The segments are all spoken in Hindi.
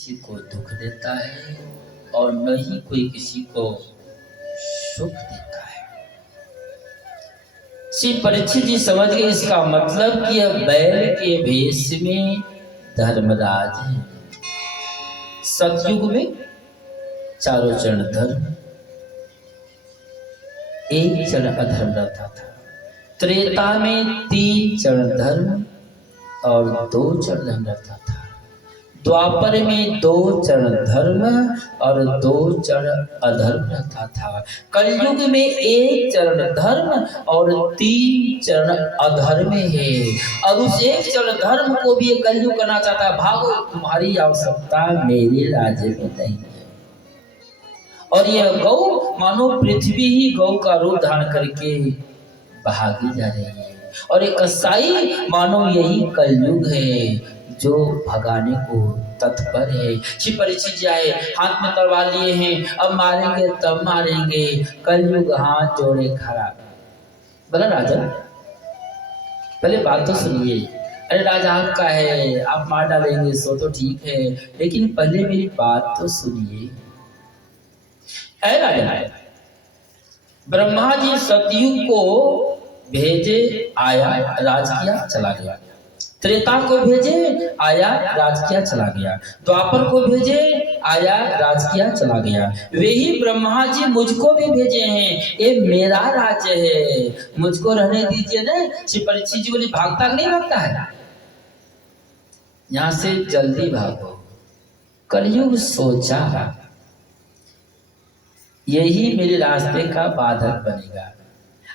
किसी को दुख देता है और न ही कोई किसी को सुख देता है। श्री परीक्षित जी समझ गए इसका मतलब कि यह बैल के भेष में धर्मराज है। सतयुग में चारों चरण धर्म, एक चरण अधर्म रहता था। त्रेता में 3 चरण धर्म और 2 चरण धर्म रहता था। द्वापर में 2 चरण धर्म और 2 चरण अधर्म रहता था। कलयुग में 1 चरण धर्म और 3 चरण अधर्म है। और उस 1 चरण धर्म को भी कलयुग करना चाहता है। भागो, तुम्हारी आवश्यकता मेरे राज्य में नहीं है। और यह गौ मानो पृथ्वी ही गौ का रूप धारण करके भागी जा रही है। और एक कसाई मानो यही कलयुग है जो भगाने को तत्पर है। श्री परीक्षित जी आए, हाथ में तलवार लिए हैं, अब मारेंगे तब मारेंगे। कलयुग हाथ जोड़े खड़ा। बोला राजा पहले बात तो सुनिए। अरे राजा आपका है, आप मार डालेंगे सो तो ठीक है, लेकिन पहले मेरी बात तो सुनिए। राजा, ब्रह्मा जी सतयुग को भेजे, आया, राज किया, चला गया। त्रेता को भेजे, आया, राज किया, चला गया। द्वापर को भेजे, आया, राज किया, चला गया। वही ब्रह्मा जी मुझको भी भेजे हैं, ये मेरा राज्य है, मुझको रहने दीजिए ना। श्री परीक्षित जी बोली, भागता नहीं भागता है, यहां से जल्दी भागो। कलयुग सोचा यही मेरे रास्ते का बाधक बनेगा।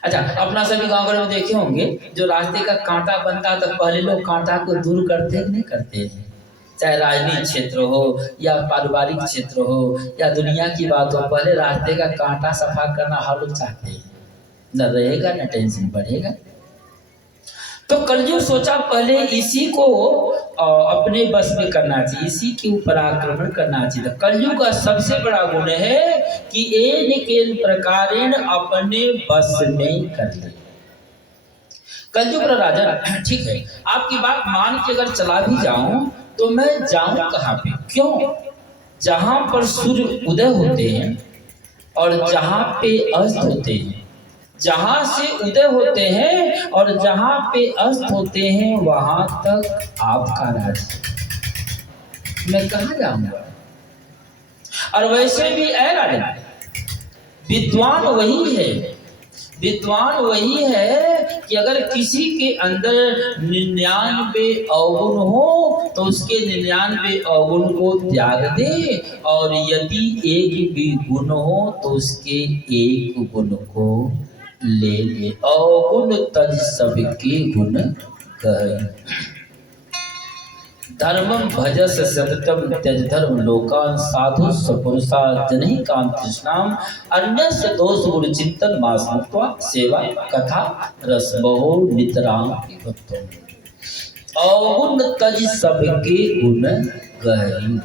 अच्छा, अपना सभी गांव घर में देखे होंगे, जो रास्ते का कांटा बनता तो पहले लोग कांटा को दूर करते नहीं करते हैं। चाहे राजनीतिक क्षेत्र हो या पारिवारिक क्षेत्र हो या दुनिया की बात हो, पहले रास्ते का कांटा सफा करना हर लोग चाहते हैं। न रहेगा न टेंशन बढ़ेगा। तो कलयुग सोचा पहले इसी को अपने बस में करना चाहिए, इसी के ऊपर आक्रमण करना चाहिए। तो कलयुग का सबसे बड़ा गुण है कि एक प्रकारेण अपने बस में कर ले। कलयुग राजा, ठीक है, आपकी बात मान के अगर चला भी जाऊं तो मैं जाऊं कहां पे? क्यों? जहां पर सूर्य उदय होते हैं और जहां पे अस्त होते हैं, जहां से उदय होते हैं और जहां पे अस्त होते हैं, वहां तक आपका राज, मैं कहां जाऊंगा? और वैसे भी राजा, विद्वान वही है, विद्वान वही है कि अगर किसी के अंदर 99 अवगुण हो तो उसके 99 अवगुण को त्याग दे, और यदि एक भी गुण हो तो उसके एक गुण को ले ले। अवगुण तज सबके गुण कहे। धर्मम भजस सततम त्यज धर्म लोकान साधु सपुरुषा जनहि काम तृष्णाम अन्यस्य दोष गुण चिंतन मास मुक्त्वा सेवा कथा रस बहु नितराम विभक्तम। अवगुण तज सबके गुण गहरी।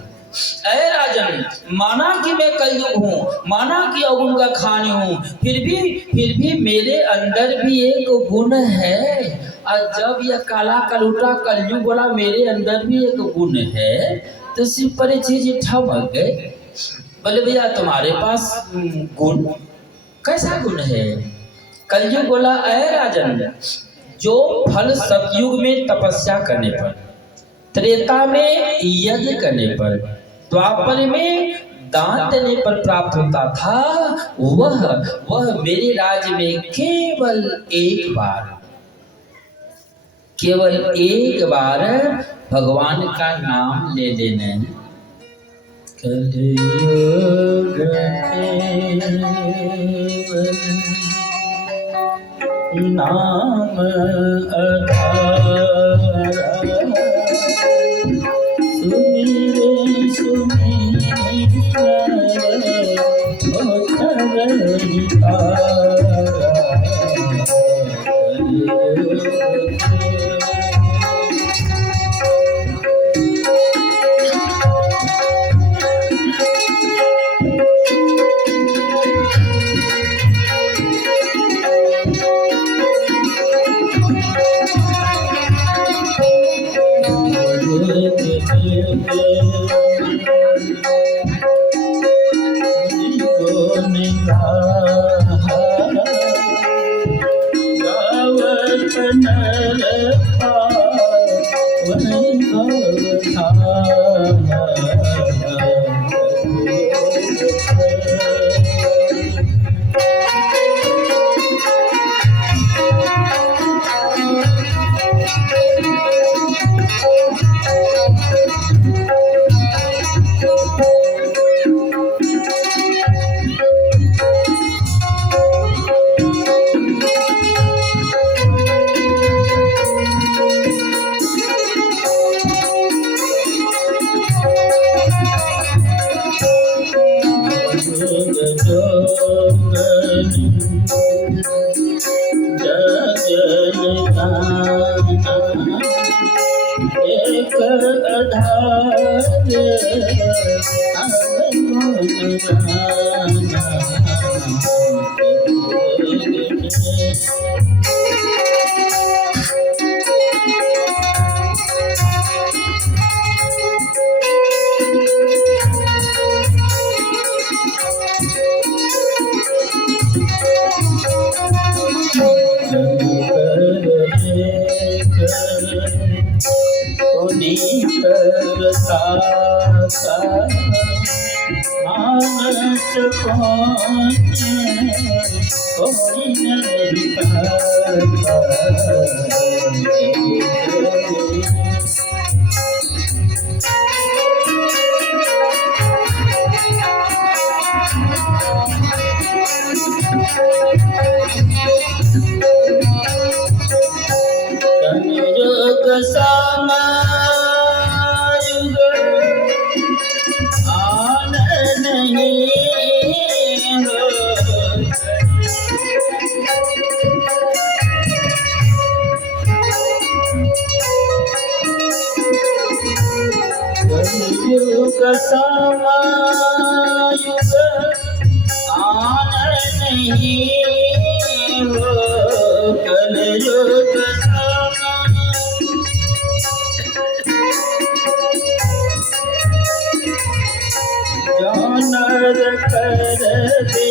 ऐ राजन, माना कि मैं कलयुग हूँ, माना कि अवगुण का खानी हूँ, फिर भी मेरे अंदर भी एक गुण है। और जब यह काला कलूटा कलयुग बोला मेरे अंदर भी एक गुण है, तो श्री परीक्षित जी ठमक गए। बोले भैया तुम्हारे पास गुण, कैसा गुण है? कलयुग बोला, ऐ राजन, जो फल सतयुग में तपस्या करने पर, त्रेता में यज्ञ करने पर, द्वापर में दान देने पर प्राप्त होता था, वह मेरे राज्य में केवल एक बार भगवान का नाम ले लेना। कलयुग नाम जोगनी जगन एक मानस पहुँचे कोई नहीं पाता। कलियुग समायुग आन नहीं हो। कलियुग समायुग आन नहीं हो। कलियुग नर कर दे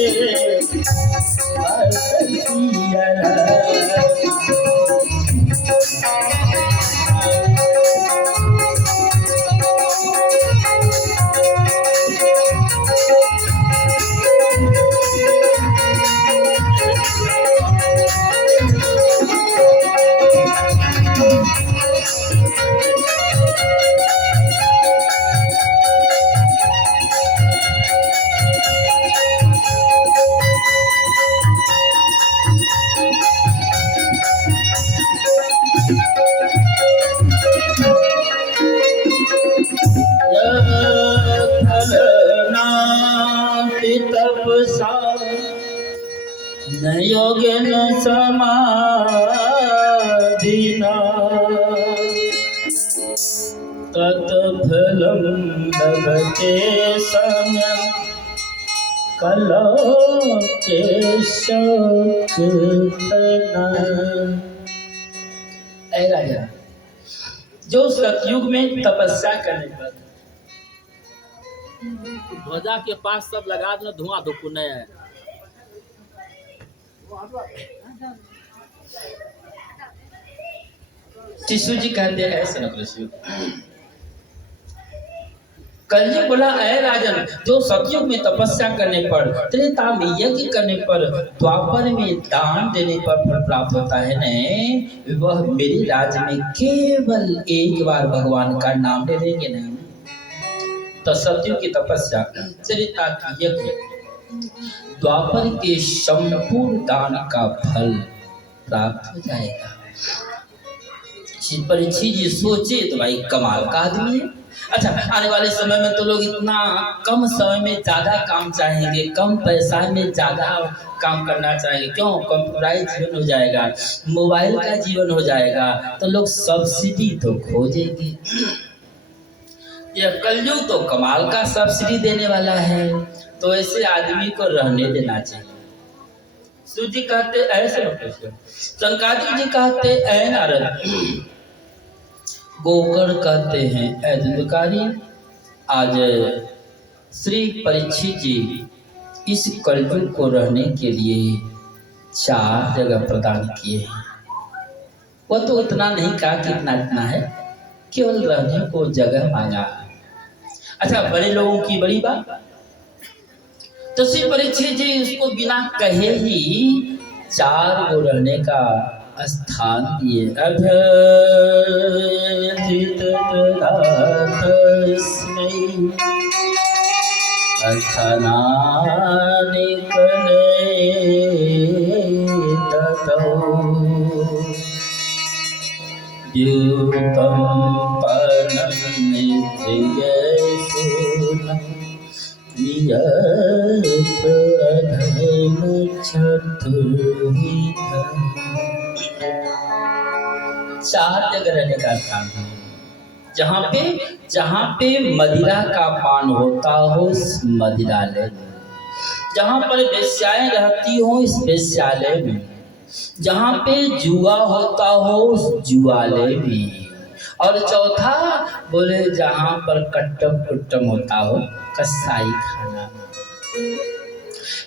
तपसा न योग न समाधिना तत्फलं लभते सम्यक् कलौ केशवकीर्तना। ऐ राजा, जो सतयुग में तपस्या करने पर ध्वजा के पास सब लगा दो, धुआं धुकुने है। शिशु जी कहते हैं ऐसा न कलयुग बोला, ऐ राजन, जो सतयुग में तपस्या करने पर, त्रेता में यज्ञ करने पर, द्वापर में दान देने पर फल प्राप्त होता है ने, वह मेरे राज्य में केवल एक बार भगवान का नाम ले लेंगे ना, तो सतयुग की तपस्या, त्रेता की यज्ञ, द्वापर के संपूर्ण दान का फल प्राप्त हो जाएगा। परीक्षित जी सोचे तो भाई कमाल का आदमी है। अच्छा, आने वाले समय में तो लोग इतना कम समय में ज्यादा काम चाहेंगे, कम पैसा में ज्यादा काम करना चाहेंगे। क्यों? कंप्यूटराइज जीवन हो जाएगा, मोबाइल का जीवन हो जाएगा, तो लोग सब्सिडी तो खोजेंगे। यह कलयुग तो कमाल का सब्सिडी देने वाला है, तो ऐसे आदमी को रहने देना चाहिए। सूजी कहते ऐसे, शंकादिक जी कहते ऐ नारद, गोकर्ण कहते हैं ऐ धुंधकारी, आज श्री परीक्षित जी इस कलयुग को रहने के लिए 4 जगह प्रदान किए हैं। वह तो इतना नहीं कहा कि इतना इतना है, केवल रहने को जगह मांगा। अच्छा, बड़े लोगों की बड़ी बात, तो श्री परीक्षित जी उसको बिना कहे ही 4 को रहने का स्थान दिए। अभ्यर्थित तस्मै अर्थनानि कले ततो युतं परं नित्यशूनं नियतं अधम चतुर्विध। चार जगह रहने का स्थान है जहाँ पे मदिरा का पान होता हो उस मदिरालय में, जहाँ पर वेश्याएं रहती हो इस वेश्यालय में, जहाँ पे जुआ होता हो उस जुआलय में, और चौथा बोले जहाँ पर कट्टम कुट्टम होता हो कसाई खाना।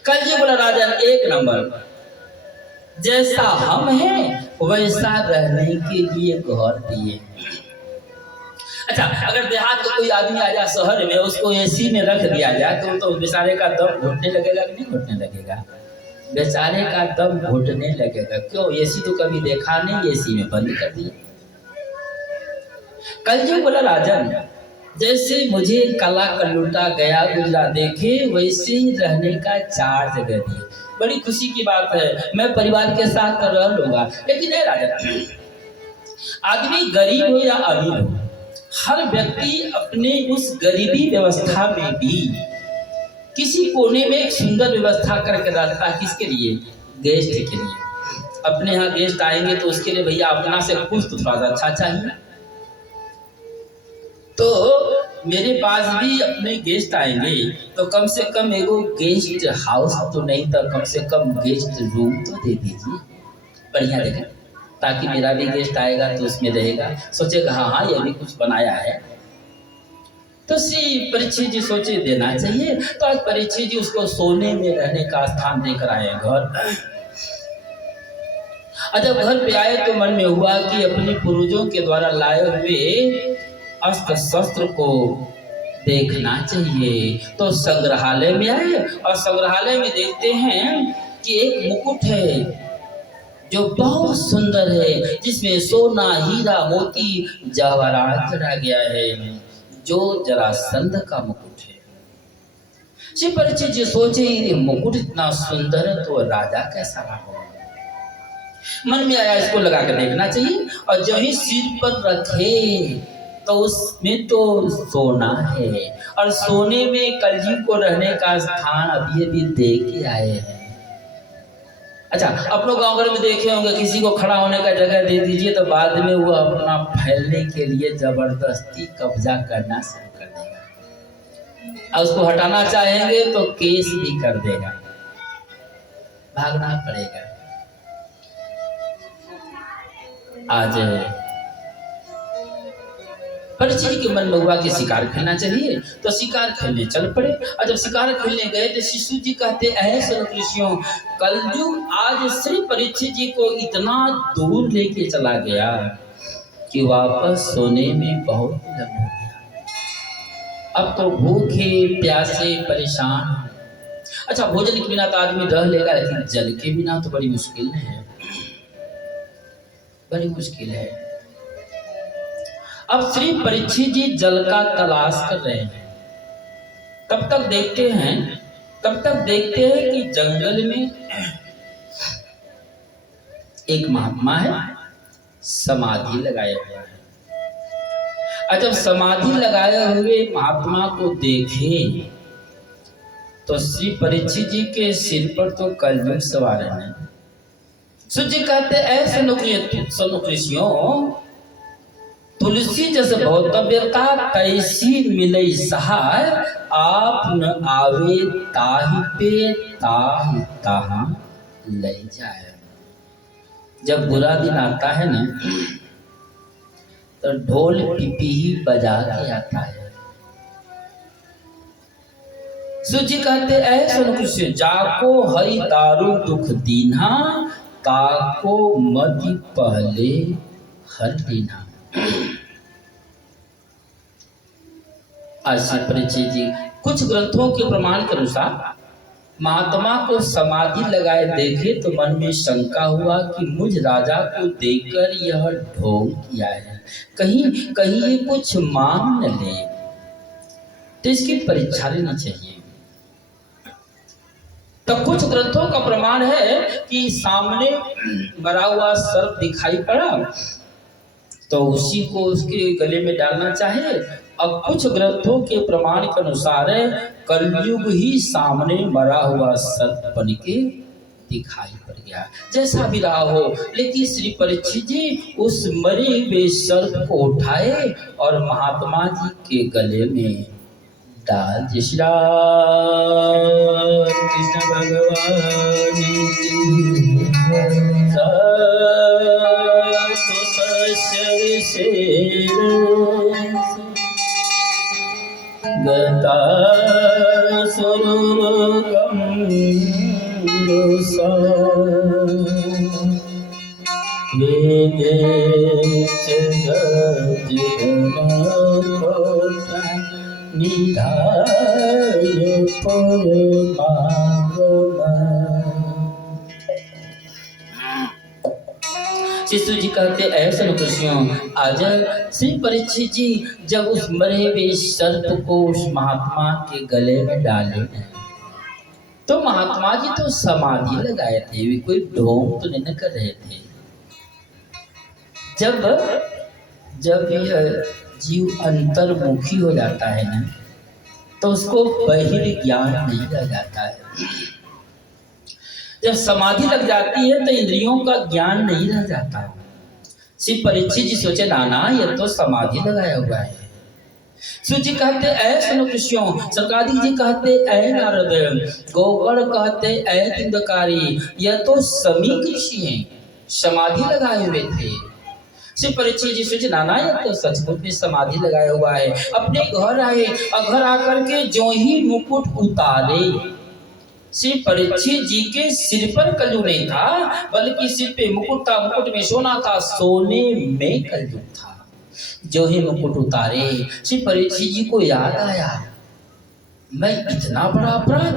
कल जी बोला राजन एक नंबर, जैसा हम हैं वैसा रहने के लिए घर दिए। अच्छा, अगर देहात का कोई आदमी आ जाए शहर में, उसको एसी में रख दिया जाए तो बेचारे का दम घुटने लगेगा कि नहीं घुटने लगेगा? बेचारे का दम घुटने लगेगा। क्यों? एसी तो कभी देखा नहीं, एसी में बंद कर दिया। कल जो बोला राजन, जैसे मुझे काला कलूटा गया गुजरा देखे वैसे ही रहने का चार जगह दिए। बड़ी खुशी की बात है, मैं परिवार के साथ रह लूंगा। लेकिन नहीं राजन, आदमी गरीब हो या अमीर हो, हर व्यक्ति अपने उस गरीबी व्यवस्था में भी किसी कोने में एक सुंदर व्यवस्था करके रखता है। किसके लिए? गेस्ट के लिए। अपने यहाँ गेस्ट आएंगे तो उसके लिए भैया अपना से कुछ तो थोड़ा सा अच्छा चाहिए। तो मेरे पास भी अपने गेस्ट आएंगे तो कम से कम एगो गेस्ट हाउस तो नहीं तो कम से कम गेस्ट रूम तो दे दीजिए, बढ़िया देगा, ताकि मेरा भी गेस्ट आएगा तो उसमें रहेगा, सोचेगा हाँ हाँ ये भी कुछ बनाया है। तो श्री परीक्षित जी सोचे देना चाहिए। तो आज परीक्षित जी उसको सोने में रहने का स्थान देकर आए घर। जब घर पे आए तो मन में हुआ कि अपने पूर्वजों के द्वारा लाए हुए अस्त्र शस्त्र को देखना चाहिए। तो संग्रहालय में आए और संग्रहालय में देखते हैं कि एक मुकुट है जो बहुत सुंदर है, जिसमें सोना हीरा मोती जवाहरात जड़ा गया है, जो जरासंध का मुकुट है। श्री परीक्षित जी सोचे ये मुकुट इतना सुंदर है तो राजा कैसा होगा। मन में आया इसको लगा कर देखना चाहिए, और जो ही सिर पर रखे तो उसमें तो सोना है, और सोने में कलजी को रहने का स्थान अभी अभी दे के आए हैं। अच्छा, आप लोग गाँव घर में देखे होंगे किसी को खड़ा होने का जगह दे दीजिए तो बाद में वो अपना फैलने के लिए जबरदस्ती कब्जा करना शुरू कर देगा, और उसको हटाना चाहेंगे तो केस भी कर देगा, भागना पड़ेगा। आज परीक्षित जी के मन में हुआ कि शिकार खेलना चाहिए, तो शिकार खेलने चल पड़े। और जब शिकार खेलने गए तो शिशु जी कहते ऐसे ऋषियों, कलयुग आज श्री परीक्षित जी को इतना दूर लेके चला गया कि वापस सोने में बहुत विलंब हो गया। अब तो भूखे प्यासे परेशान। अच्छा, भोजन के बिना तो आदमी रह लेगा, लेकिन जल के बिना तो बड़ी मुश्किल है, बड़ी मुश्किल है। अब श्री परीक्षित जी जल का तलाश कर रहे हैं। तब तक देखते हैं कि जंगल में एक महात्मा है, समाधि लगाए हुए है। और जब समाधि लगाए हुए महात्मा को देखे तो श्री परीक्षित जी के सिर पर तो कलयुग सवार है। सूर्य कहते ऐसे ऋषियों, तुलसी जस भौतव्यता तैसी मिले सहाय, आप न आवे ताहि पे ताहि तहाँ ले जाए। जब बुरा दिन आता है ना तो ढोल पिपीही बजा के आता है। सूजी कहते ऐसे कृष्ण, जाको हरि दारू दुख दीना, ताको मति पहले हर दीना। आज परीक्षित जी कुछ ग्रंथों के प्रमाण के अनुसार महात्मा को समाधि लगाए देखे तो मन में शंका हुआ कि मुझ राजा को देखकर यह ढोंग किया है, कहीं ये कुछ मांग न ले, तो इसकी परीक्षा लेनी चाहिए। तो कुछ ग्रंथों का प्रमाण है कि सामने मरा हुआ सर्प दिखाई पड़ा तो उसी को उसके गले में डालना चाहे अब कुछ ग्रंथों के प्रमाण के अनुसार कलयुग ही सामने मरा हुआ सर्प बन के दिखाई पड़ गया। जैसा भी रहा हो, लेकिन श्री परीक्षित जी उस मरे हुए सर्प को उठाए और महात्मा जी के गले में डाल। जय श्री राम कृष्ण भगवान की गता सुरगम वेदे निधाय शिशु जी कहते ऐसे खुशियों। आज श्री परीक्षित जी जब उस मरे हुए सर्प को उस महात्मा के गले में डाले तो महात्मा जी तो समाधि लगाए थे, वे कोई ढोंग तो नहीं कर रहे थे। जब यह जीव अंतर्मुखी हो जाता है ना, तो उसको बहिर्ज्ञान नहीं रह जाता है। जब समाधि लग जाती है तो इंद्रियों का ज्ञान नहीं रह जाता। श्री परीक्षित जी सोचे नाना यह तो समाधि लगाया हुआ है। सूची कहते ऐ सुनकृष्यों, सरकारी जी कहते ऐ नारद, गोगड़ कहते ऐ तिंदकारी, यह तो समीक ऋषि हैं, समाधि लगाए हुए थे। श्री परीक्षित जी सोचे नाना यह तो सचमुच में समाधि लगाया हुआ है। अपने घर आए और घर आकर के जो ही मुकुट उतारे, श्री परीक्षित जी के सिर पर कलयुग नहीं था, बल्कि सिर पे मुकुट था, मुकुट में सोना था, सोने में कलयुग था। जो ही मुकुट उतारे श्री परीक्षित जी को याद आया, मैं इतना बड़ा अपराध,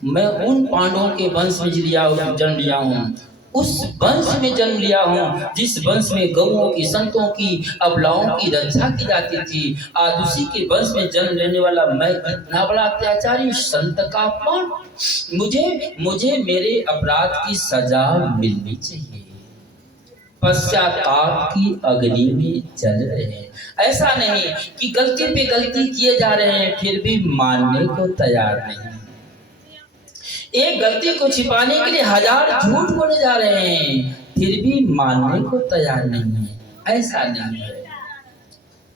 मैं उन पांडवों के वंश में जन्म लिया हूँ, उस वंश में जन्म लिया हूँ जिस वंश में गौओं की, संतों की, अबलाओं की रक्षा की जाती थी। आज उसी के वंश में जन्म लेने वाला मैं इतना बड़ा अत्याचारी, संत का अपमान, मुझे मेरे अपराध की सजा मिलनी चाहिए। पश्चाताप की अग्नि में जल रहे हैं। ऐसा नहीं कि गलती पे गलती किए जा रहे हैं फिर भी मानने को तैयार नहीं। एक गलती को छिपाने के लिए हजार झूठ बोले जा रहे हैं फिर भी मानने को तैयार नहीं है। ऐसा नहीं है।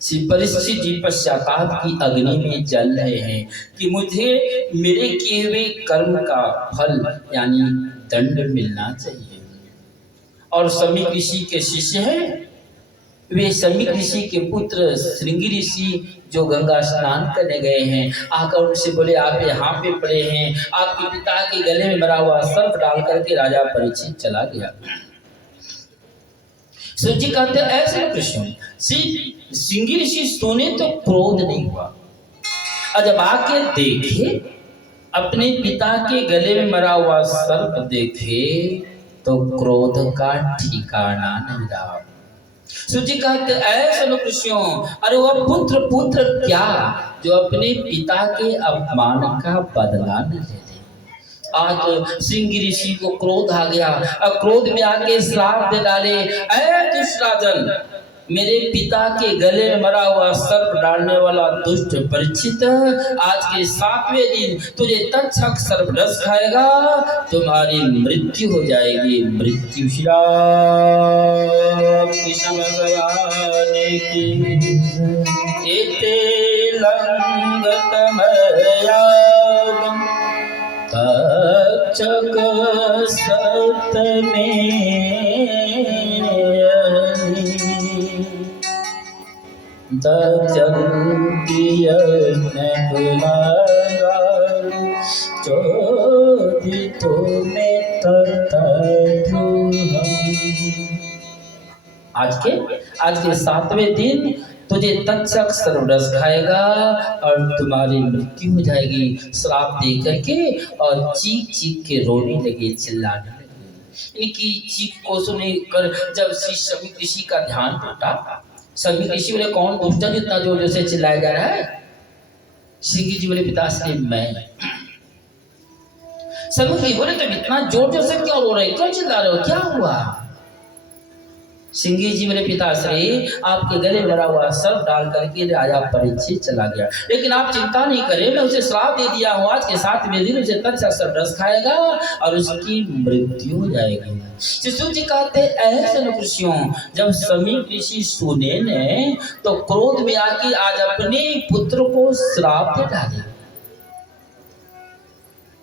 श्री परीक्षित जी पश्चाताप की अग्नि में जल रहे हैं कि मुझे मेरे किए हुए कर्म का फल यानी दंड मिलना चाहिए। और समीक ऋषि के शिष्य हैं, वे समीक ऋषि के पुत्र श्रृंगी ऋषि जो गंगा स्नान करने गए हैं, आकर उनसे बोले आप यहाँ पे पड़े हैं, आपके पिता के गले में मरा हुआ सर्प डाल करके राजा परीक्षित चला गया। सूर्य कहते ऐसे कृष्ण श्रृंगी ऋषि सोने तो क्रोध नहीं हुआ, और जब आके देखे अपने पिता के गले में मरा हुआ सर्प देखे तो क्रोध का ठिकाना नहीं रहा। सूची कहते ऐसे लोग ऋषियों, अरे वह पुत्र क्या जो अपने पिता के अपमान का बदला न ले ले। आज श्रृंगी ऋषि को क्रोध आ गया और क्रोध में आके श्राप दे डाले, ऐ दुष्ट राजन, मेरे पिता के गले में मरा हुआ सर्प डालने वाला दुष्ट परीक्षित, आज के 7वें दिन तुझे तक्षक सर्पदंश खाएगा, तुम्हारी मृत्यु हो जाएगी। मृत्यु श्री राम कृष्ण भगवान की। एते लंगतमया तक्षक सत में आज के 7वें दिन तुझे तक्षक सर्पदंश खाएगा और तुम्हारी मृत्यु हो जाएगी। श्राप दे करके और चीख चीख के रोने लगे, चिल्लाने लगे। इनकी चीख को सुनकर जब श्री समीक ऋषि का ध्यान टूटा, समीक ऋषि बोले कौन दुष्ट है जितना जोर जोर से चिल्लाया जा रहा है? श्रृंगी जी बोले पिताश्री मैं। समीक जी बोले तुम इतना जोर जोर से क्यों रो रहे, क्यों चिल्ला रहे हो, क्या हुआ? सिंगी जी मेरे पिताश्री आपके गले भरा हुआ सर्प डाल करके राजा परीक्षित चला गया, लेकिन आप चिंता नहीं करें, मैं उसे श्राप दे दिया हूँ, आज के 7वें दिन उसे तत्क्षण सर्पदंश खाएगा और उसकी मृत्यु हो जाएगी। शिशु जी कहते ऐसे ऋषियों, जब समीप ऋषि सुने ने तो क्रोध में आके आज अपने पुत्र को श्राप दे डाले।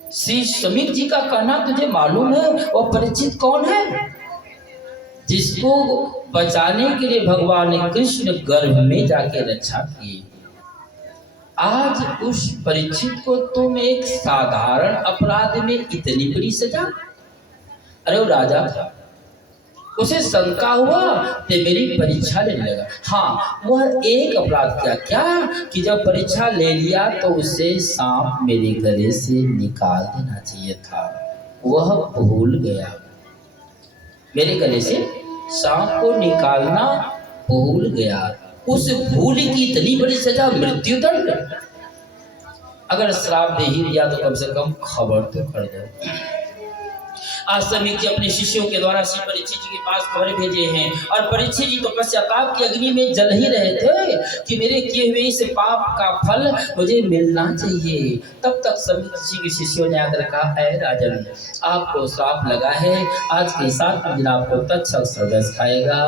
श्री समीप जी का कहना तुझे मालूम है वो परीक्षित कौन है? जिसको बचाने के लिए भगवान ने कृष्ण गर्भ में जाके रक्षा की। आज उस परीक्षित को तुम एक साधारण अपराध में इतनी बड़ी सजा। अरे वो राजा था, उसे शंका हुआ तो मेरी परीक्षा लेने लगा। हाँ, वह एक अपराध किया, क्या कि जब परीक्षा ले लिया तो उसे सांप मेरे गले से निकाल देना चाहिए था, वह भूल गया। मेरे गले से सांप को निकालना भूल गया। उस भूल की इतनी बड़ी सजा, मृत्युदंड। अगर श्राप दे ही दिया तो कम से कम खबर तो कर दो। आज समीप जी अपने शिष्यों के द्वारा श्री परीक्षित जी के पास खबर भेजे हैं और परीक्षित जी तो पश्चाताप की अग्नि में जल ही रहे थे कि मेरे किए हुए इस पाप का फल मुझे मिलना चाहिए। तब तक समीप जी के शिष्यों ने आकर कहा, ऐ राजन, आपको श्राप लगा है, आज के 7वें दिन आपको तत्क्षण सर्पदंश खाएगा,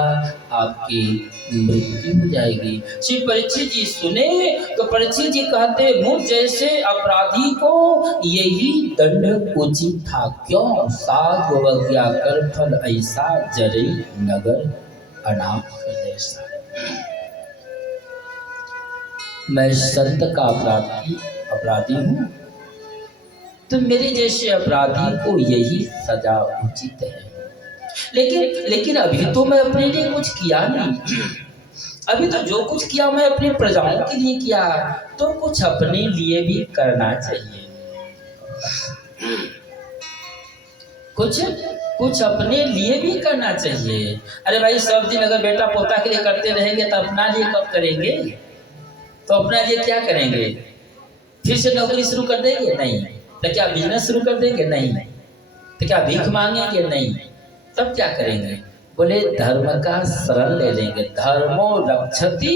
आपकी मृत्यु हो जाएगी। श्री परीक्षित जी सुने तो परीक्षित जी कहते, मुझ जैसे अपराधी को यही दंड उचित था। क्यों? साध क्या कर फल ऐसा, जरई नगर अनाथ जैसा। मैं संत का अपराधी हूँ, तो मेरे जैसे अपराधी को यही सजा उचित है। लेकिन अभी तो मैं अपने लिए कुछ किया नहीं, अभी तो जो कुछ किया मैं अपनी प्रजाओं के लिए किया, तो कुछ अपने लिए भी करना चाहिए। कुछ अपने लिए भी करना चाहिए। अरे भाई, सब दिन अगर बेटा पोता के लिए करते रहेंगे तो अपना लिए कब करेंगे? तो अपना लिए क्या करेंगे? फिर से नौकरी शुरू कर देंगे? नहीं। तो क्या बिजनेस शुरू कर देंगे? नहीं। तो क्या भीख मांगेंगे? नहीं। तब क्या करेंगे? बोले धर्म का शरण ले लेंगे। धर्मो रक्षति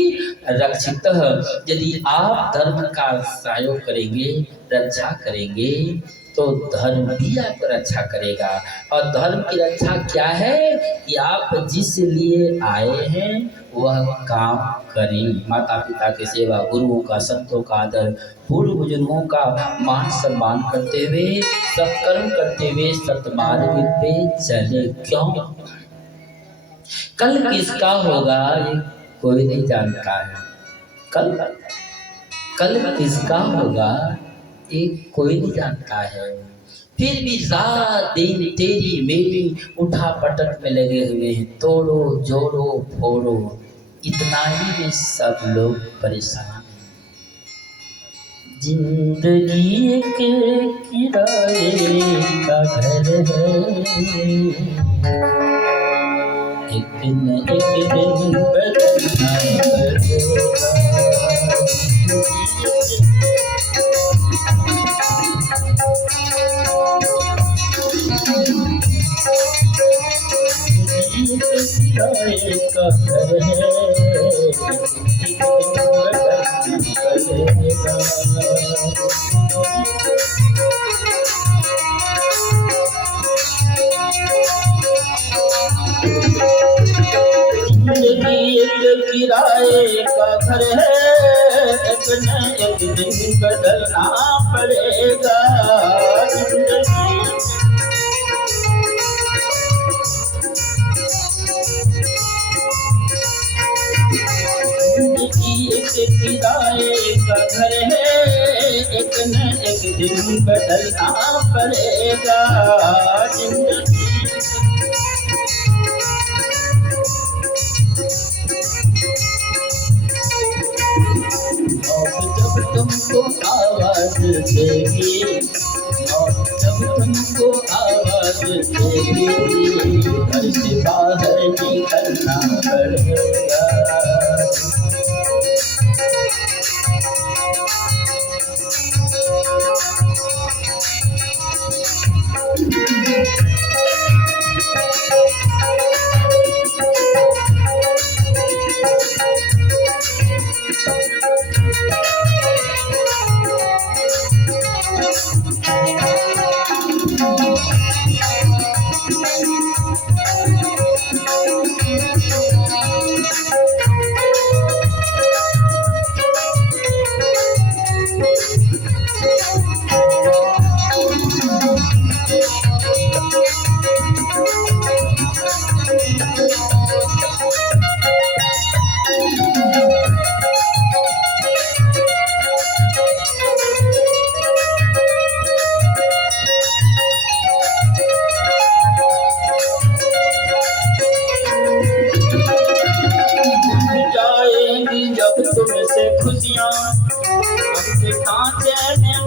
रक्षितः। यदि आप धर्म का सहयोग करेंगे, रक्षा करेंगे, तो धर्म भी आपको रक्षा करेगा। और धर्म की रक्षा क्या है कि आप जिस लिए आए हैं वह काम करें। माता पिता की सेवा, गुरुओं का, संतों का आदर, पूर्व बुजुर्गों का मान सम्मान करते हुए, सत्कर्म करते हुए सत्मार्ग पे चले। क्यों? कल किसका होगा ये कोई नहीं जानता है। कल किसका होगा ये कोई नहीं जानता है। फिर भी रात दिन तेरी मेरी उठा पटक में लगे हुए हैं, तोड़ो जोड़ो फोड़ो, इतना ही में सब लोग परेशान हैं। जिंदगी एक किराए का घर है, एक न एक दिन बदलना पड़ेगा। किराए का घर है, एक दिन बदलना पड़ेगा। जिंदगी एक किराए का घर है, एक न एक दिन बदलना पड़ेगा। जिंदगी एक किराए का घर है, एक न एक दिन बदलना पड़ेगा। जिंदगी जब तुमको आवाज देगी, जब तुमको आवाज देगी, घर से बाहर निकलना पड़ेगा।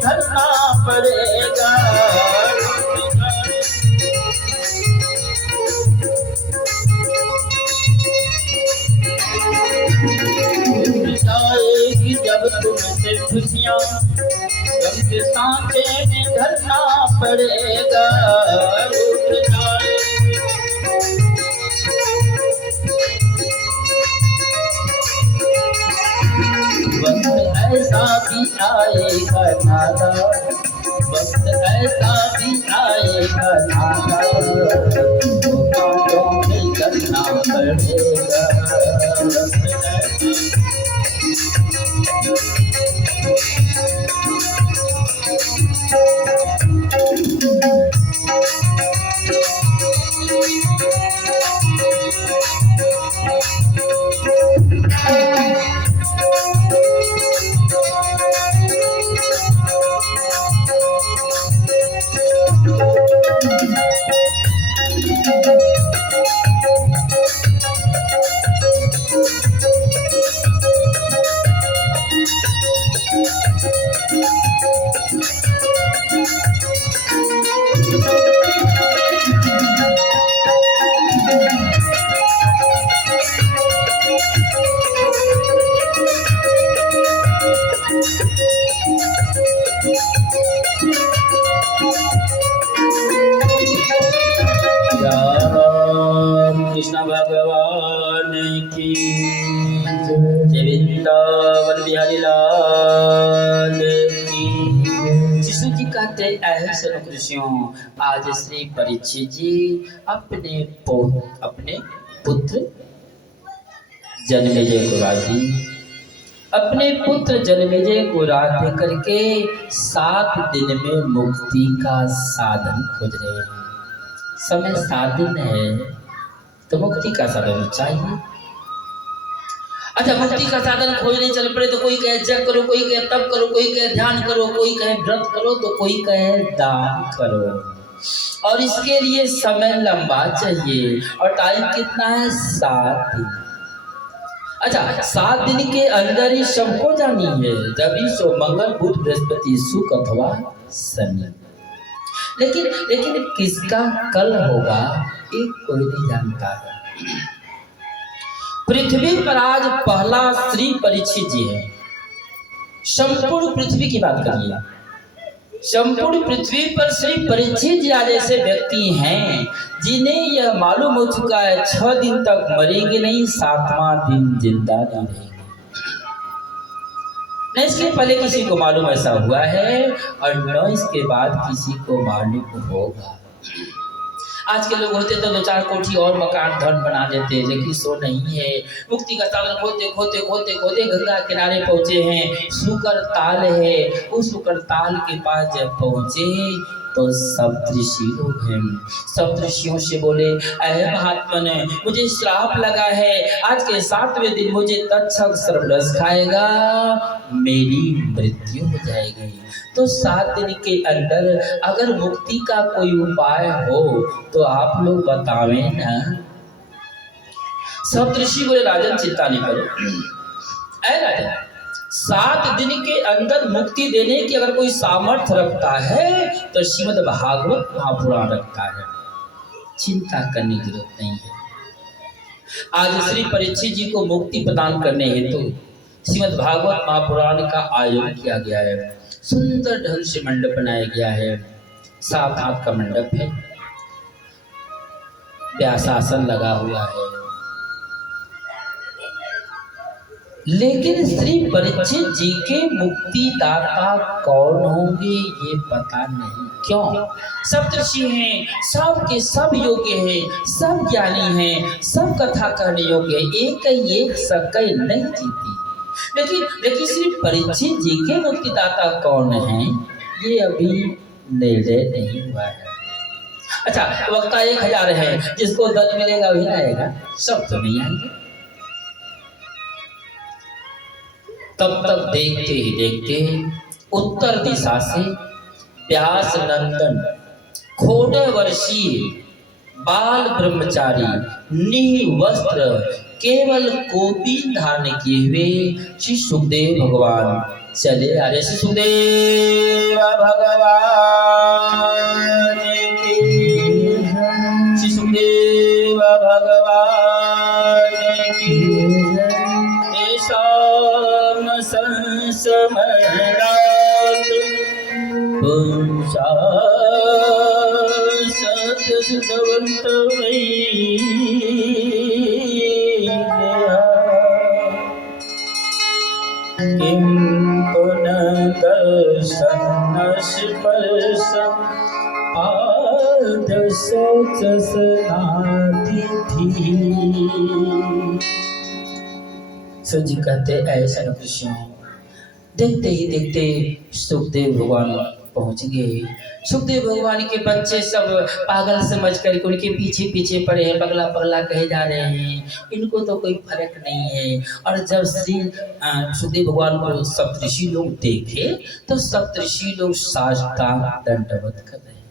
धरना पड़ेगा। जाएगी जब तुमसे खुशियाँ, गम के सांचे में धरना पड़ेगा। रूठ जाएगी वक्त ऐसा भी आएगा नादा, वक्त ऐसा भी आएगा नादा, कांटों में करना पड़ेगा। कृष्ण भगवान की जय, वृंदावन बिहारी लाल की। यीशु जी कहते हैं कृष्ण, आज श्री परीक्षित जी अपने पुत्र जन्मेजय को राजी, अपने पुत्र जन्मेजय को राजी करके 7 दिन में मुक्ति का साधन खोज रहे हैं। समय 7 दिन है तो मुक्ति का साधन चाहिए। अच्छा, मुक्ति का साधन खोजने चल पड़े तो कोई कहे जप करो, कोई कहे तप करो, कोई कहे ध्यान करो, कोई कहे व्रत करो, तो कोई कहे दान करो। और इसके लिए समय लंबा चाहिए और टाइम कितना है? 7 दिन। अच्छा, 7 दिन के अंदर ही सबको जानी है, रवि सो मंगल बुध बृहस्पति शुक्र अथवा शनि। लेकिन किसका कल होगा एक कोई नहीं जानता है। पृथ्वी पर आज पहला श्री परीक्षित जी है। संपूर्ण पृथ्वी की बात करिए, संपूर्ण पृथ्वी पर श्री परीक्षित जी आज ऐसे व्यक्ति हैं जिन्हें यह मालूम हो चुका है 6 दिन तक मरेंगे नहीं, 7वां दिन जिंदा नहीं रहेंगे। न इसके पहले किसी को मालूम ऐसा हुआ है और न इसके बाद किसी को मालूम होगा। आज के लोग होते तो 2-4 कोठी और मकान धन बना देते, लेकिन सो नहीं है। मुक्ति का साधन खोते खोते खोते खोते गंगा किनारे पहुंचे हैं। शुकर ताल है, उस शुकर ताल के पास जब पहुंचे तो सप्तऋषि लोग हैं। सप्तऋषियों से बोले, अरे महात्मन, मुझे श्राप लगा है, आज के 7वें दिन मुझे तक्षक सर्वरस खाएगा, मेरी मृत्यु हो जाएगी। तो 7 दिन के अंदर अगर मुक्ति का कोई उपाय हो तो आप लोग बतावें ना। सप्तऋषि बोले, राजन चिंता नहीं करो। ऐ राजन, 7 दिन के अंदर मुक्ति देने की अगर कोई सामर्थ्य रखता है तो श्रीमद् भागवत महापुराण रखता है, चिंता करने की जरूरत नहीं है। आज श्री परीक्षित जी को मुक्ति प्रदान करने हेतु श्रीमद् भागवत महापुराण का आयोजन किया गया है। सुंदर ढंग से मंडप बनाया गया है, 7 हाथ का मंडप है, व्यासासन लगा हुआ है। लेकिन श्री परीक्षित जी के मुक्तिदाता कौन होंगे ये पता नहीं। क्यों? सप्तऋषि हैं, सब के सब योग्य हैं, सब ज्ञानी हैं, सब कथा कहने योग्य है, एक सकै नहीं जीती। लेकिन श्री परीक्षित जी के मुक्तिदाता कौन हैं ये अभी निर्णय नहीं हुआ है। अच्छा, वक्ता 1000 है, जिसको दल मिलेगा वही आएगा, सब तो नहीं आएंगे। तब तक देखते ही देखते उत्तर दिशा से व्यास नंदन खोड़े वर्षीय बाल ब्रह्मचारी निवस्त्र केवल कोपी धारण किए हुए श्री सुखदेव भगवान चले आ रहे श्री सुखदेव भगवान की, श्री सुखदेव भगवान की। ऐसाम संस्मरणात् पुंसा सत्यसुतवन्त वै किं पुनः दर्शन स्पर्श पाद शौच स्नातिथि। सूर्य जी कहते ऐसा कृष्ण। देखते ही देखते सुखदेव भगवान पहुंच गए। सुखदेव भगवान के बच्चे सब पागल समझ कर उनके पीछे पीछे पड़े हैं, पगला पगला कहे जा रहे हैं, इनको तो कोई फर्क नहीं है। और जब श्री सुखदेव भगवान को सप्तऋषि लोग देखे तो सप्तऋषि लोग साष्टांग दंडवत कर रहे हैं।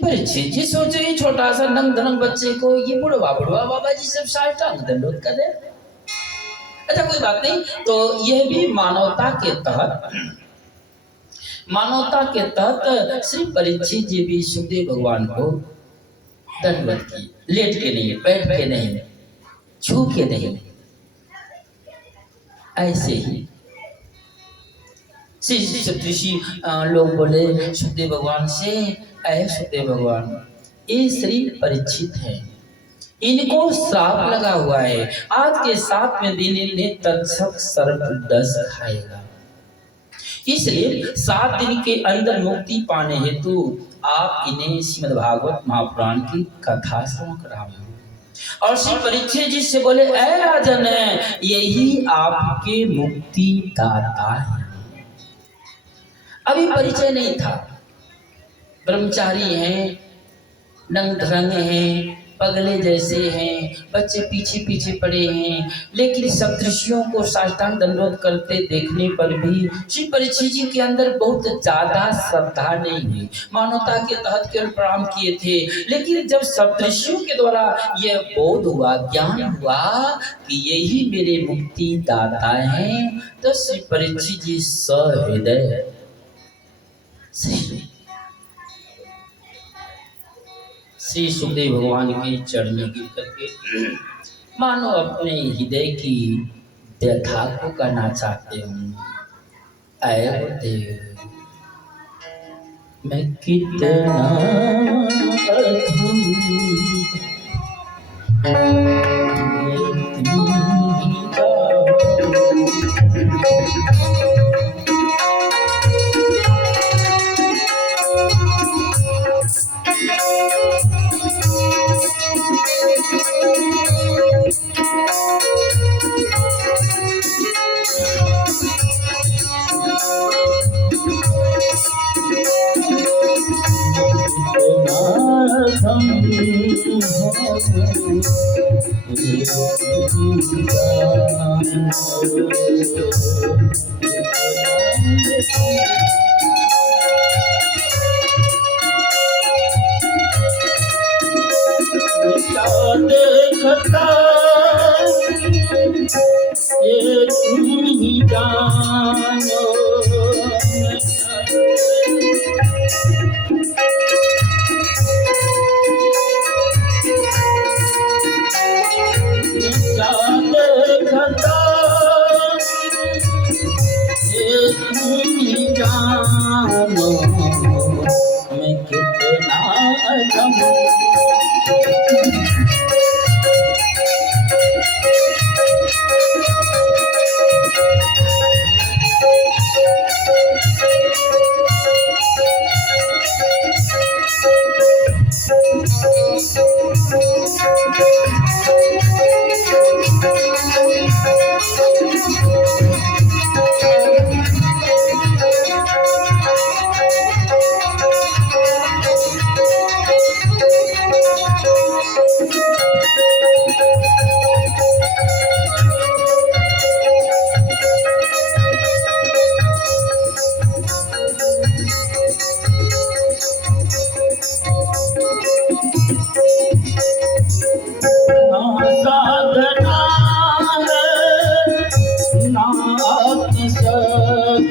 परीक्षित जी सोचे ये छोटा सा नंग धनंग बच्चे को ये बुढ़वा बुढ़वा बाबा जी सब साष्टांग दंडवत कर रहे हैं। अच्छा कोई बात नहीं, तो यह भी मानवता के तहत श्री परीक्षित जी भी सुखदेव भगवान को दंडवत की, लेट के नहीं, बैठ के नहीं, छू के नहीं, ऐसे ही श्री सप्तऋषि लोग बोले सुखदेव भगवान से, ऐ सुखदेव भगवान ये श्री परीक्षित है, इनको श्राप लगा हुआ है, आज के 7वें दिन इन्हें तक्षक सर्प दस खाएगा, इसलिए 7 दिन के अंदर मुक्ति पाने हेतु आप इन्हें श्रीमद् भागवत महापुराण की कथा श्रवण कराएं। और श्री परीक्षित जी से बोले ऐ राजन यही आपके मुक्ति दाता है। अभी परिचय नहीं था, ब्रह्मचारी हैं, नंग धरंग हैं, पगले जैसे हैं, बच्चे पीछे पीछे पड़े हैं, लेकिन सप्तऋषियों को साष्टांग दंडवत करते देखने पर भी श्री परीक्षित जी के अंदर बहुत ज्यादा श्रद्धा नहीं हुई। मानवता के तहत केवल प्रणाम किए थे, लेकिन जब सप्तऋषियों के द्वारा यह बोध हुआ, ज्ञान हुआ कि यही मेरे मुक्ति दाता हैं, तो श्री परीक्षित जी सहृदय श्री सुखदेव भगवान के चरण में गिर करके मानो अपने हृदय की व्यथा को करना चाहते हूँ। ऐ देव मैं कितना देखता ये तुम ही जानो देखता ये तुम ही जानो मैं कितना अधम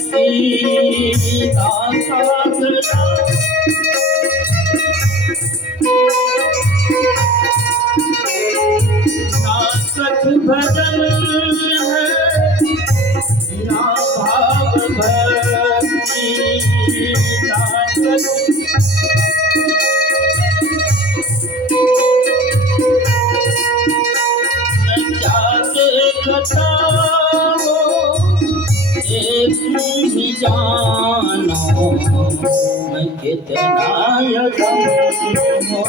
सीता सागरा सख भजन है ना भाव भक्ति जाके बताओ एक ही जानो मैं कितना यगम हूँ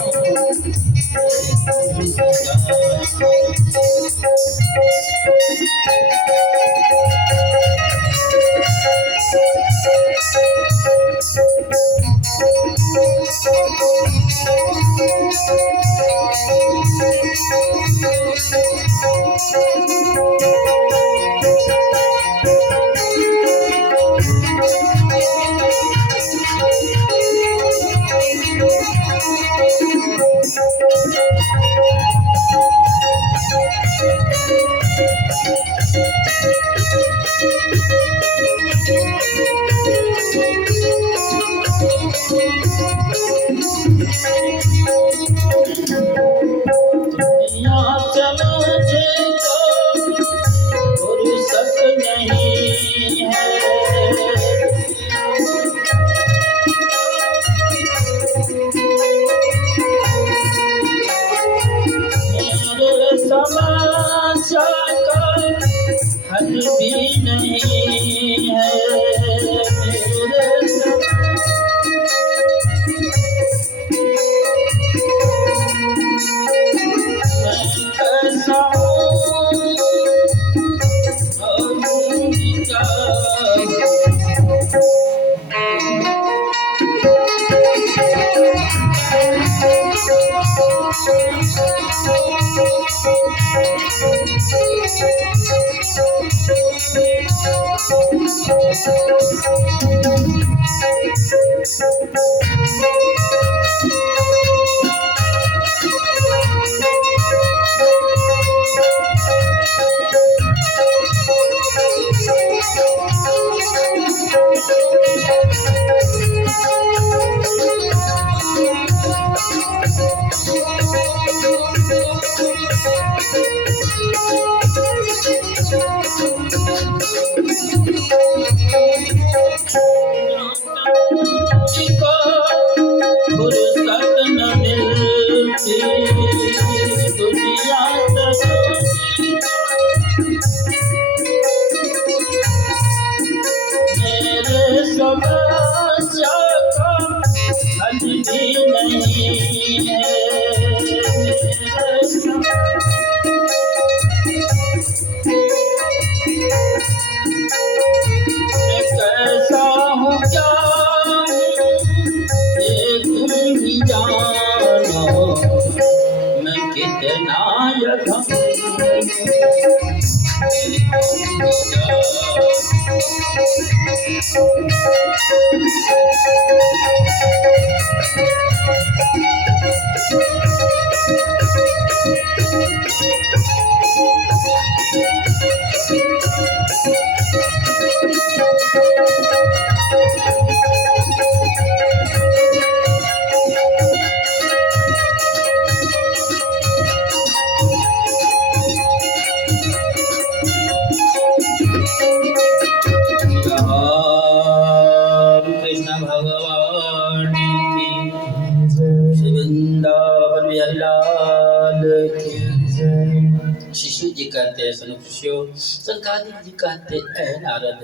सनकादिक जी कहते हैं नारद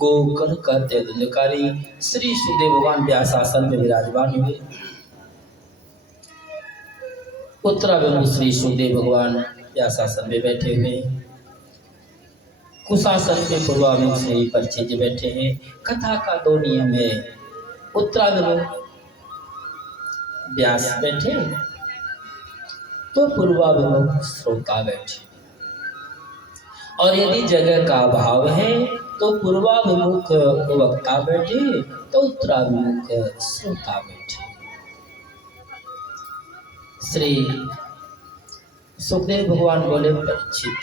गोकर्ण कहते धुंधकारी श्री सुखदेव भगवान व्यास आसन में विराजमान हुए। उत्तराभिमुख श्री सुखदेव भगवान व्यास आसन में बैठे हुए, कुशासन के पूर्वाभिमुख श्री परीक्षित जी बैठे हैं। कथा का दो नियम है, उत्तराभिमुख व्यास बैठे तो पूर्वाभिमुख श्रोता बैठे, और यदि जगह का अभाव है तो पूर्वाभिमुख वक्ता बैठे तो उत्तराभिमुख श्रोता बैठे। श्री सुखदेव भगवान बोले, परीक्षित,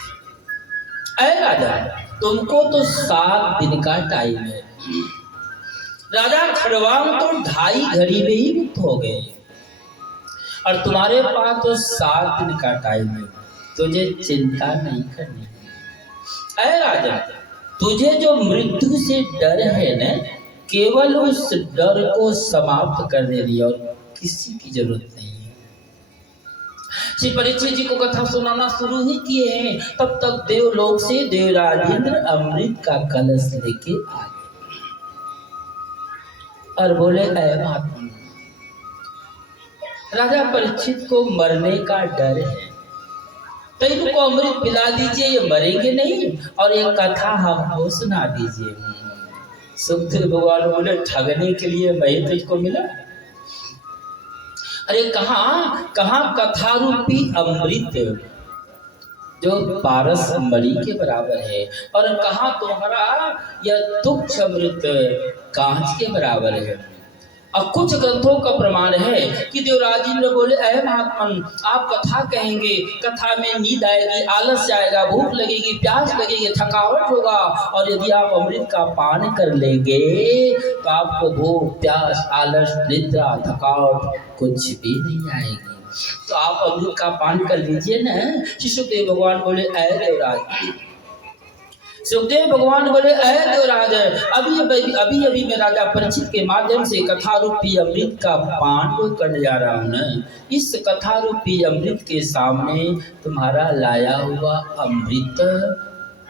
ऐ राजा, तुमको तो 7 दिन का टाइम है। राजा खड़वांग तो 2.5 घड़ी में ही मुक्त हो गए और तुम्हारे पास तो 7 दिन का टाइम है। तुझे चिंता नहीं करनी। ऐ राजा, तुझे जो मृत्यु से डर है न, केवल उस डर को समाप्त कर देनी और किसी की जरूरत नहीं है। श्री परीक्षित जी को कथा सुनाना शुरू ही किए हैं, तब तक देवलोक से देवराज इंद्र अमृत का कलश लेके आ गए और बोले, ऐ महात्मा, राजा परीक्षित को मरने का डर है, तो इनको अमृत पिला दीजिए, ये मरेंगे नहीं, और एक कथा हमको सुना दीजिए। सुखदेव भगवान बोले, ठगने के लिए मैं तुझको मिला? अरे कहाँ कथा रूपी अमृत जो पारस मणि के बराबर है, और कहाँ तुम्हारा यह तुच्छ अमृत कांच के बराबर है। अब कुछ ग्रंथों का प्रमाण है कि देवराज इंद्र बोले, ऐ महात्मन, आप कथा कहेंगे, कथा में नींद आएगी, आलस आएगा, भूख लगेगी, प्यास लगेगी, थकावट होगा, और यदि आप अमृत का पान कर लेंगे तो आपको भूख, प्यास, आलस, निद्रा, थकावट कुछ भी नहीं आएगी। तो आप अमृत का पान कर लीजिए ना। सुखदेव भगवान बोले, ऐ देवराज, सुखदेव भगवान बोले, ऐ देवराज, अभी मैं राजा परीक्षित के माध्यम से कथा रूपी अमृत का पान को करने जा रहा हूं न। इस कथा रूपी अमृत के सामने तुम्हारा लाया हुआ अमृत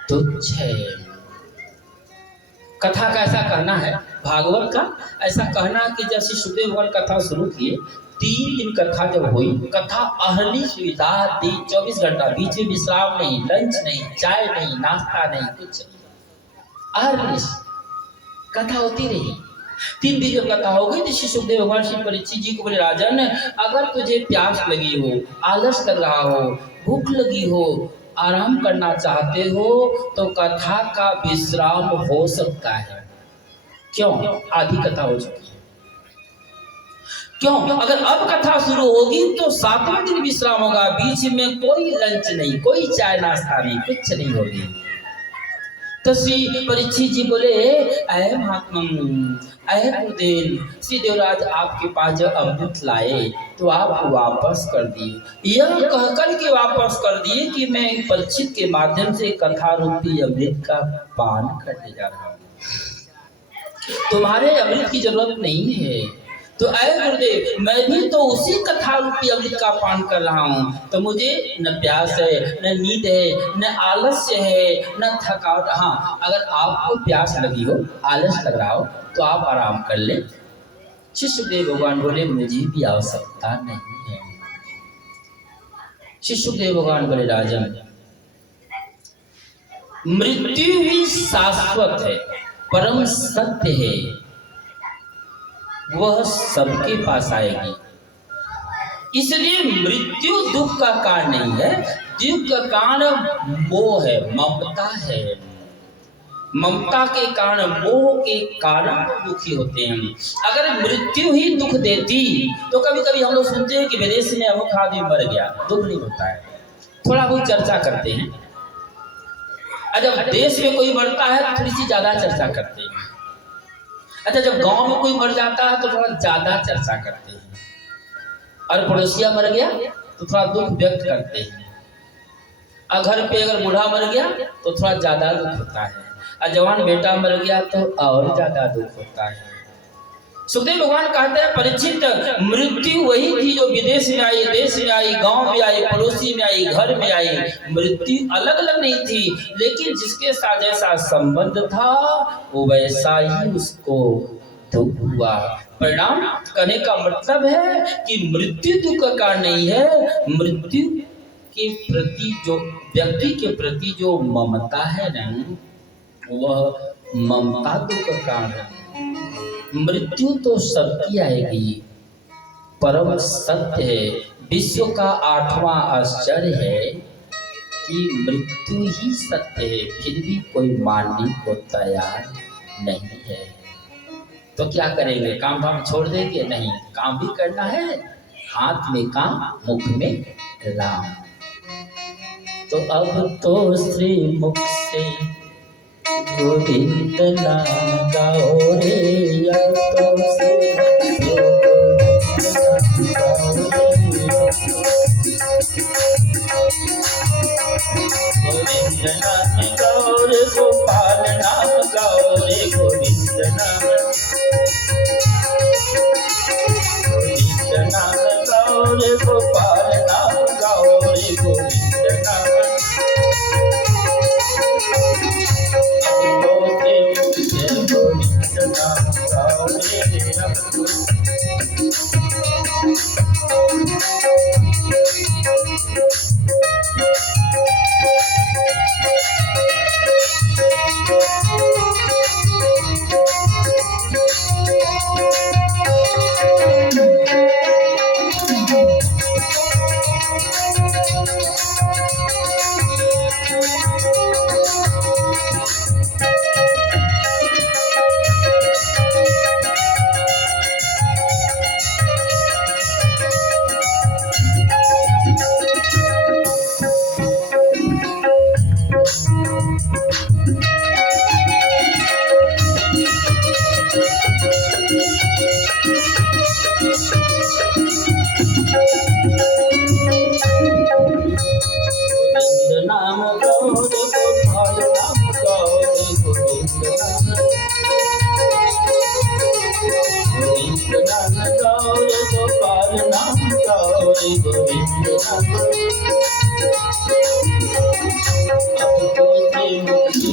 तुच्छ है। कथा का ऐसा कहना है, भागवत का ऐसा कहना कि जब श्री सुखदेव भगवान कथा शुरू किए, 3 दिन कथा जब हुई, कथा अहली सुविधा दी, 24 घंटा, बीच में विश्राम नहीं, लंच नहीं, चाय नहीं, नाश्ता नहीं, कुछ नहीं, अहर्निश कथा होती रही। 3 दिन जब कथा हो गई तो श्री सुखदेव भगवान श्री परीक्षित जी को बोले, राजन, अगर तुझे प्यास लगी हो, आलस कर रहा हो, भूख लगी हो, आराम करना चाहते हो, तो कथा का विश्राम हो सकता है। क्यों? आधी कथा हो चुकी है। क्यों? अगर अब कथा शुरू होगी तो 7वें दिन विश्राम होगा, बीच में कोई लंच नहीं, कोई चाय नाश्ता नहीं, कुछ नहीं होगी। तो श्री परीक्षित जी बोले, ऐ महात्मा, ऐ गुरुदेव, श्री देवराज आपके पास जब अमृत लाए तो आप वापस कर दिए। यह कहकर के वापस कर दिए कि मैं परीक्षित के माध्यम से कथा रूपी अमृत का पान करने जा रहा हूँ, तुम्हारे अमृत की जरूरत नहीं है। तो ऐ गुरुदेव, मैं भी तो उसी कथा रूपी अमृत का पान कर रहा हूँ, तो मुझे न प्यास है, न नींद है, न आलस्य है, न थकावट। हाँ, अगर आपको प्यास लगी हो, आलस लग रहा हो, तो आप आराम कर ले। श्री सुखदेव भगवान बोले, मुझे भी आवश्यकता नहीं है। श्री सुखदेव भगवान बोले, राजन, मृत्यु ही शाश्वत है, परम सत्य है, वह सबके पास आएगी। इसलिए मृत्यु दुख का कारण नहीं है, दुख का कारण मोह है, ममता है। ममता के कारण, मोह के कारण दुखी होते हैं। अगर मृत्यु ही दुख देती तो कभी कभी हम लोग सुनते हैं कि विदेश में अमुक आदमी मर गया, दुख नहीं होता है, थोड़ा बहुत चर्चा करते हैं। जब देश में कोई मरता है तो थोड़ी सी ज्यादा चर्चा करते हैं। अच्छा, जब गांव में कोई मर जाता है तो थोड़ा ज्यादा चर्चा करते हैं, और पड़ोसिया मर गया तो थोड़ा दुख व्यक्त करते हैं, और घर पे अगर बूढ़ा मर गया तो थोड़ा ज्यादा दुख होता है, और जवान बेटा मर गया तो और ज्यादा दुख होता है। सुखदेव भगवान कहते हैं, परीक्षित, मृत्यु वही थी जो विदेश में आई, देश में आई, गांव में आई, पड़ोसी में आई, घर में आई। मृत्यु अलग अलग नहीं थी, लेकिन जिसके साथ जैसा संबंध था वो वैसा ही उसको दुख हुआ। परिणाम कहने का मतलब है कि मृत्यु दुख का कारण नहीं है, मृत्यु के प्रति जो व्यक्ति के प्रति जो ममता है ना, वह ममता दुख का कारण है। मृत्यु तो सबकी आएगी, परम सत्य है। विश्व का 8वां आश्चर्य है कि मृत्यु ही सत्य है, फिर भी कोई मानने को तैयार नहीं है। तो क्या करेंगे? काम धाम छोड़ देंगे? नहीं, काम भी करना है। हाथ में काम, मुख में राम। तो अब तो श्री मुख से गोविंद नाम गाओ रे अब तो से गोविंद नाम गाओ रे गोपाल नाम गाओ रे गोविंद नाम गाओ रे गोपाल नाम गाओ रे गोविंद नाम गोविंद नाम गाओ रे नाम गाओ रे गोपाल नाम गाओ रे गोविंद नाम गाओ रे गोपाल नाम गाओ रे गोविंद नाम अब तो से मुक्ति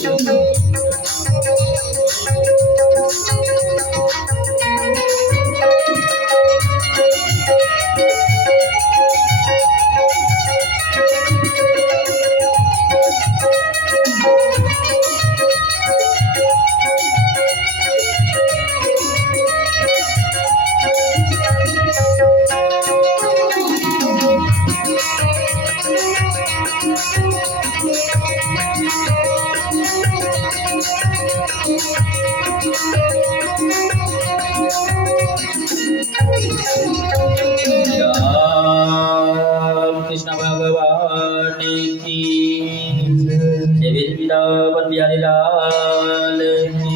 कृष्ण भगवान की जय वृंदावन बिहारी लाल की।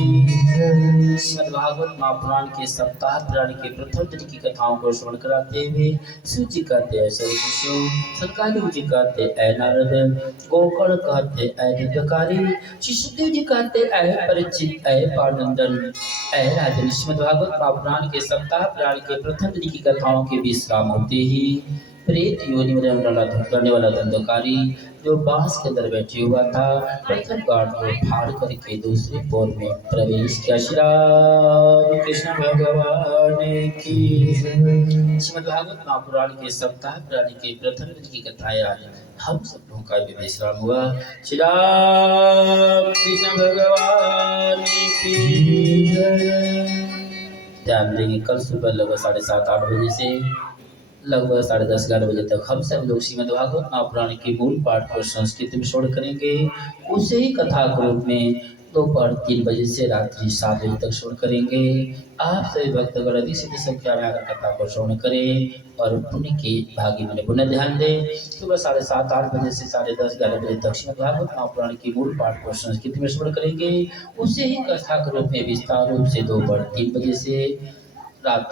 श्रीमद्भागवत महापुराण के सप्ताह पुराण के प्रथम दिन की कथाओं को श्रवण कराते हुए शिव जी कहते हैं सर्वशिशु, सनकादिक जी कहते ऐ नारद, गोकर्ण कहते ऐ नित्यकारी, शिशुदेव जी कहते ऐ परिचित ऐ पारनंदन ऐ राजन। श्रीमद्भागवत महापुराण के सप्ताह पुराण के प्रथम दिन की कथाओं के विश्राम होते ही प्रेत योनि में करने वाला दंडकारी जो बांस के अंदर बैठे हुआ था प्रथम गांठ को फाड़ करके दूसरे पोर में प्रवेश किया। श्री राम कृष्ण भगवान की। श्रीमद्भागवत महापुराण के सप्ताह पुराण के प्रथम दिन की कथाएं आज हम सब लोगों का भी विश्राम हुआ। श्री राम कृष्ण भगवान की। ध्यान देंगे कल सुबह लगभग 7:30-8 बजे से लगभग 10:30-11 बजे तक हम सब लोग श्रीमद्भागवत महापुराण के मूल पाठ को संस्कृत में श्रवण करेंगे। उसे ही कथा के रूप में दोपहर 3 बजे से रात्रि 7 बजे तक श्रवण करेंगे। आप सभी भक्तगण अधिक से अधिक संख्या में आकर कथा को श्रवण करें और पुण्य के भागी में पुनः ध्यान दें। सुबह 7:30-8 बजे से 10:30-11 बजे तक श्रीमद्भागवत महापुराण के मूल पाठ को संस्कृत में श्रवण करेंगे। उसे ही कथा के रूप में विस्तार रूप से दोपहर 3 बजे से रात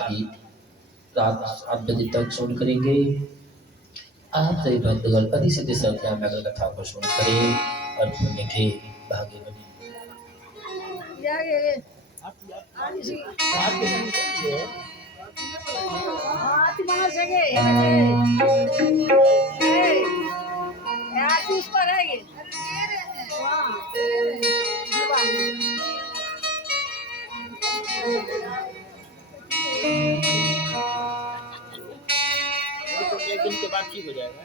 7 बजे तक श्रवण करेंगे। आप सभी भक्तगण अधिक से अधिक संख्या में अगर कथा को श्रवण करें और पुण्य के भागी बने। एक दिन के बाद ठीक हो जाएगा।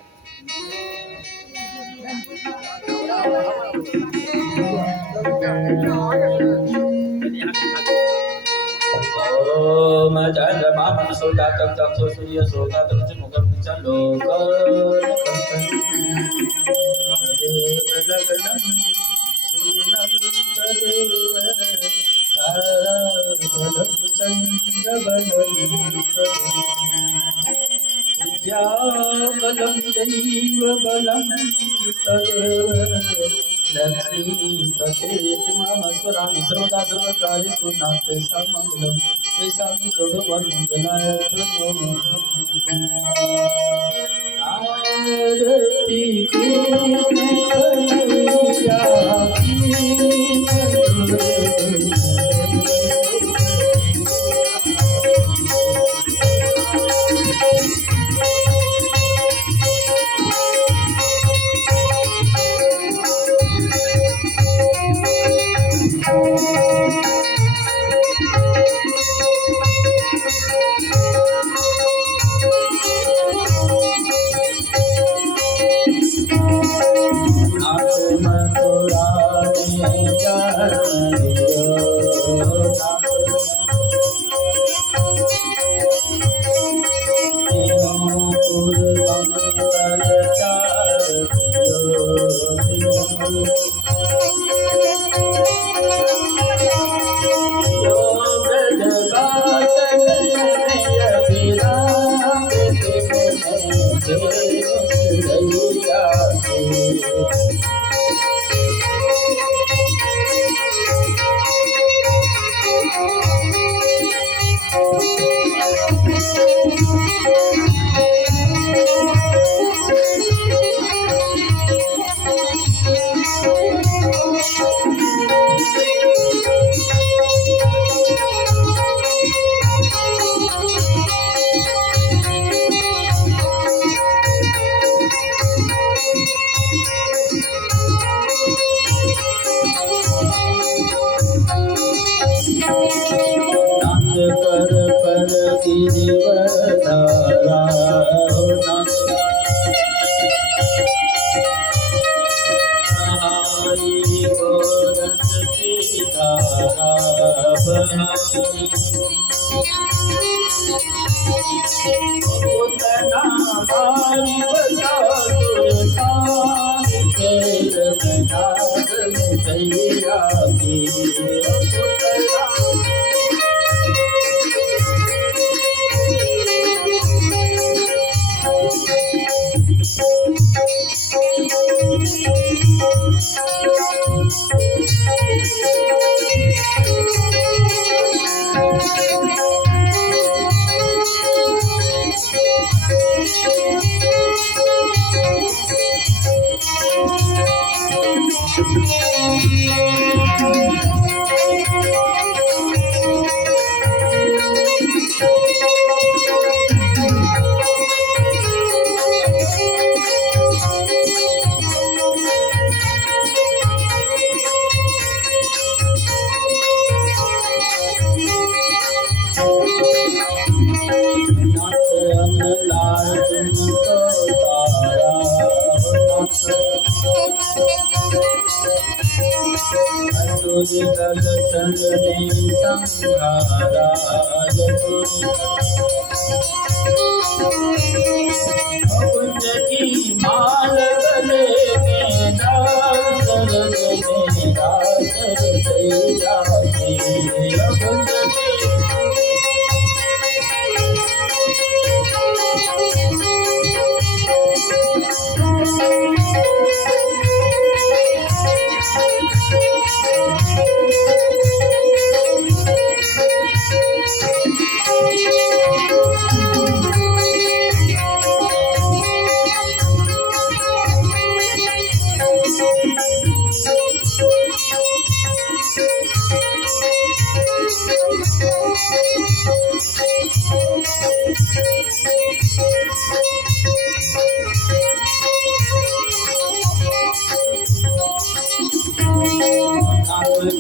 ओम चंद्रमा मनसोता तम तक्षो सूर्य सोता तम च मुखम चलो बलम दैव बलम तदेव लक्ष्मीपते मम स्वरामि सर्वदा सर्वकार्येषु नास्तेषां मङ्गलं तेषां भगवान् मङ्गलाय तनो आरति कृष्ण कन्हैया की मथुरा में जन्मियो पुर मंगल नाच कर गिरिवरधारा नाच हरि गोरख की धारा बहाई उतना हमारी बता तुरतान तेर में नागल दैया की माल गले में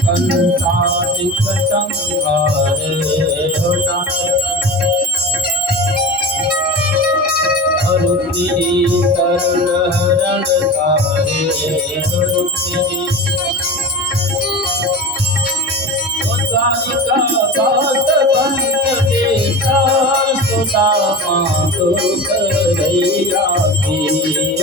कंसादिक संहारे हो रुक्मिणी तरल हरण तारे रुक्मिणी का बात बंद देता सुदामा तो करैया की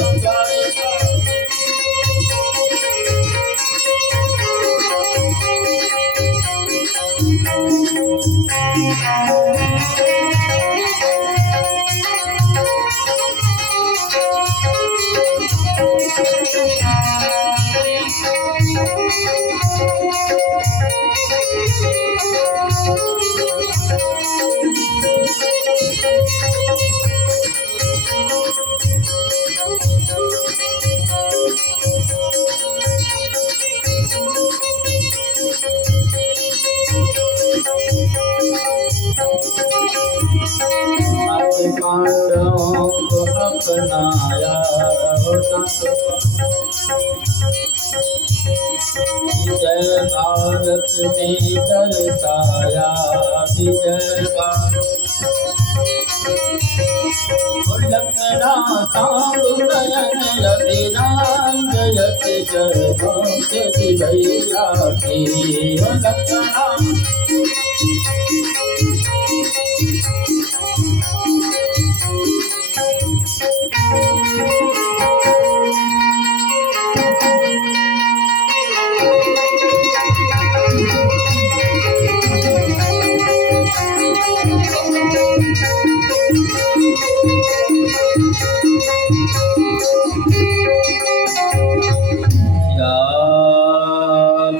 मत पांडवों को अपनाया, विजय भारत में दर्शाया, विजय लखना सांब नयन अभिराम जयत जय भक्त भैया के लखना।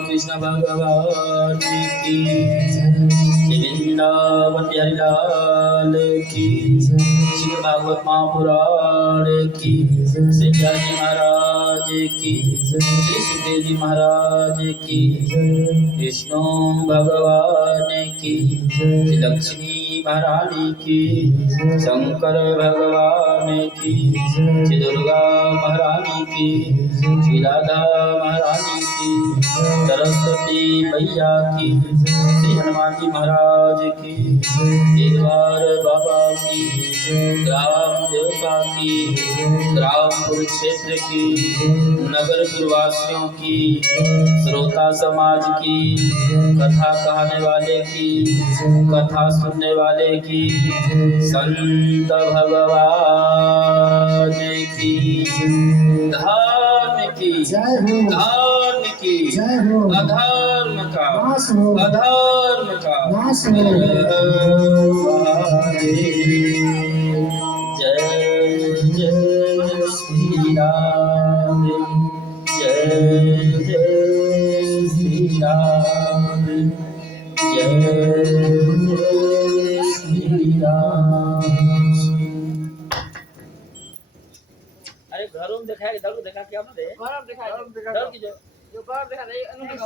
कृष्ण भगवान की वृंदावन बिहारी लाल की, श्री भागवत महापुराण की, श्री जी महाराज की, श्री सुखदेव जी महाराज की, विष्णु भगवान की, श्री लक्ष्मी महारानी की, शंकर भगवान की, श्री दुर्गा महारानी की, श्री राधा महारानी की, सरस्वती मैया की, श्री हनुमान जी महाराज की, देवार बाबा की, ग्राम देवता की, ग्राम कुरुक्षेत्र की, नगर पुरवासियों की, श्रोता समाज की, कथा कहने वाले की, कथा सुनने वाले की, संत भगवान की, धर्म की, धर्म की, अधर्म का, अधर्म का जय जय श्री राम, जय जय श्री राम, जय जय श्री राम। अरे घरों में देखा, इधर को देखा क्या? बाहर देखा है, डर की जो जो बाहर देखा नहीं